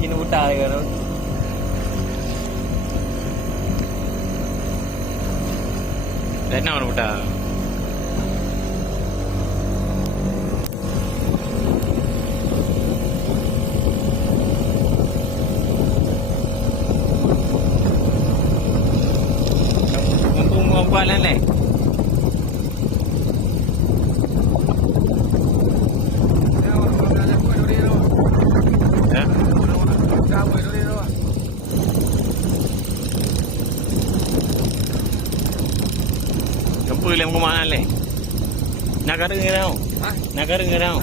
jenis buta ke tu. Dan nak buta. Kampung buat lain-lain. Apa yang kau mahal ni? Nak kena ke tau? Nak kena ke tau?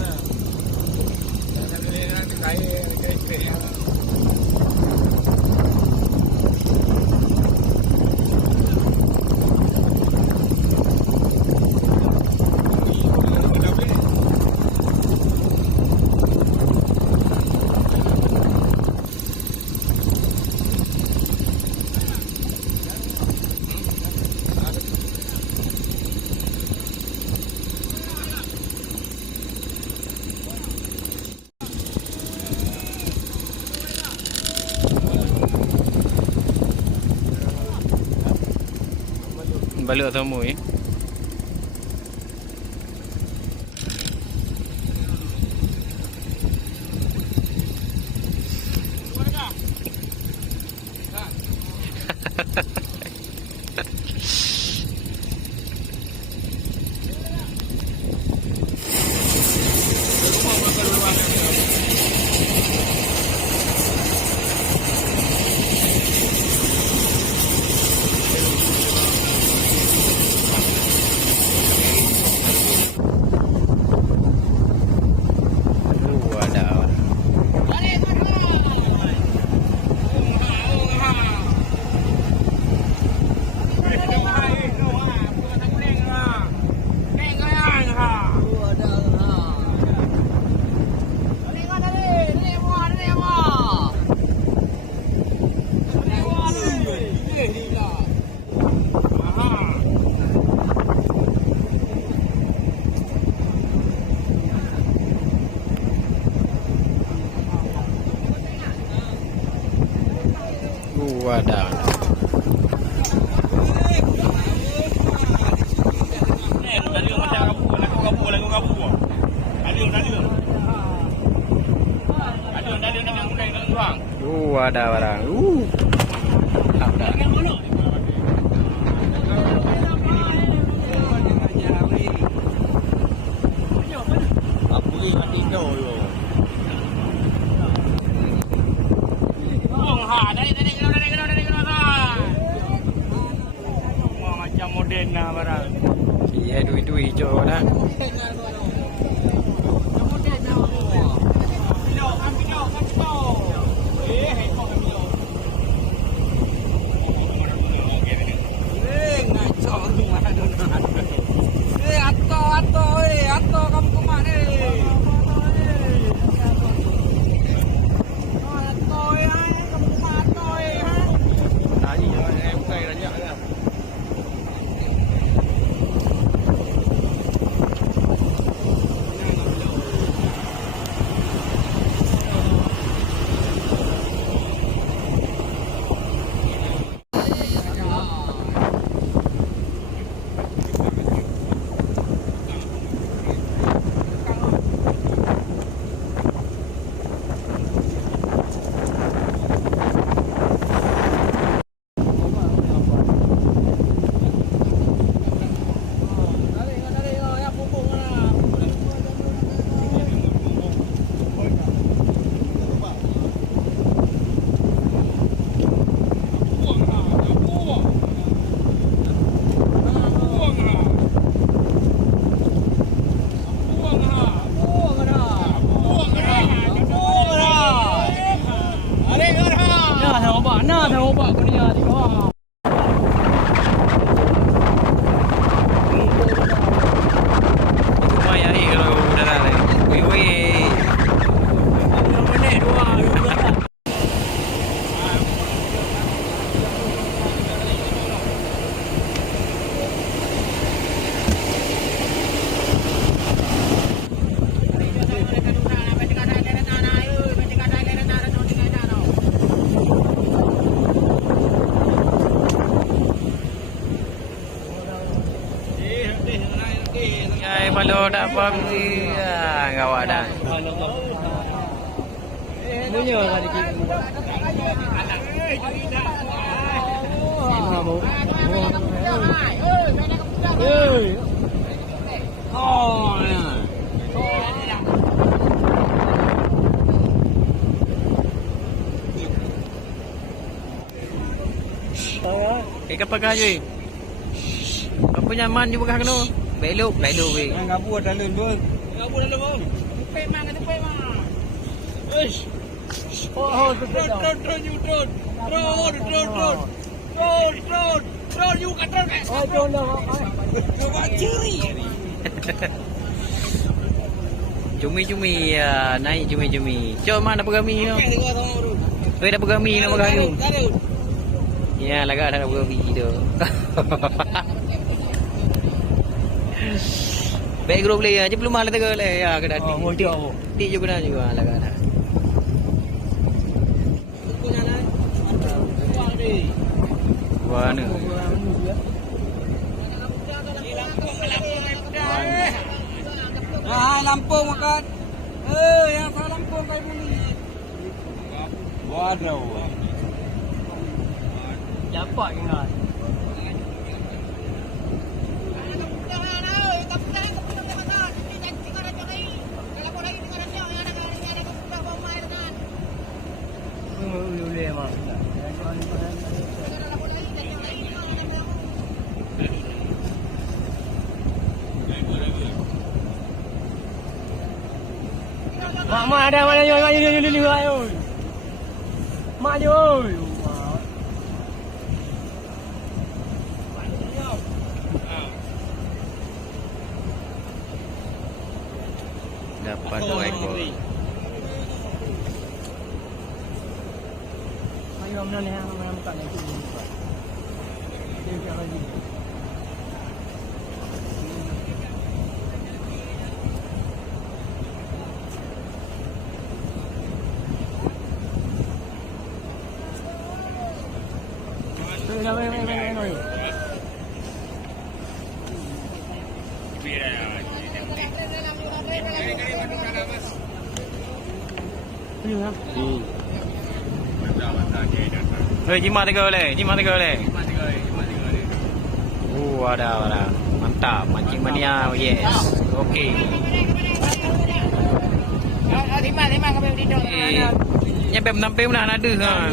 Balik temu ya. Wadah. Ada barang. Ada. Apa ni mati do yo. Oh ha, dari macam moden lah barang. Iya, duit hijau lah. Ay, malo dah apa ni? Gawat dah. Punya lah dikit. Oh, Kapag kayo apa nyaman juga kan tu? Belok weh. ngabu dalam tu. Ngabu dalam tu. Depan mang, depan mang. Eish. Oh, drone. You kat drone. Oh, drone dah. Coba curi. Cumi naik cumi. Cok mana pegami tu? Weh dah pegami nak makan tu. Ya, lagak dah pegami tu. Baik grup boleh aja belum ada tegak le ya kedai. Oh, mau dia apa? Ti juga dah juga lagak dah. Mana? Lampung makan. Yang salah Lampung kau bunyi. Waduh. Siapa ingat? Mak ada mana yo ayo. Mak yo. Dapat 2 ekor. Ayo mana ni hang mana buka ni. Dia cakap lagi. Hei, jimat tegak le. Ada. Mantap, mancing mania. Yes. Okey. Nyampe menampil mana ada ha.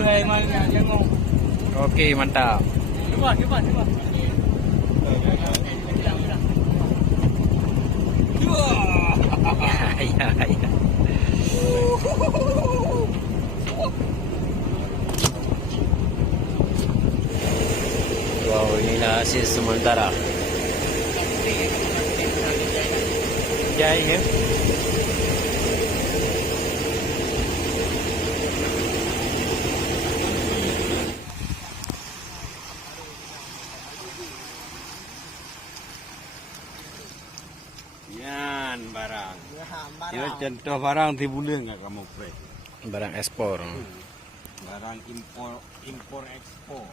Okey, mantap. Cepat. Ya. Wow, inilah hasil sementara. Jai ya. Yan barang. Kira contoh barang di bulan enggak kamu pre? Barang ekspor. Barang impor ekspor.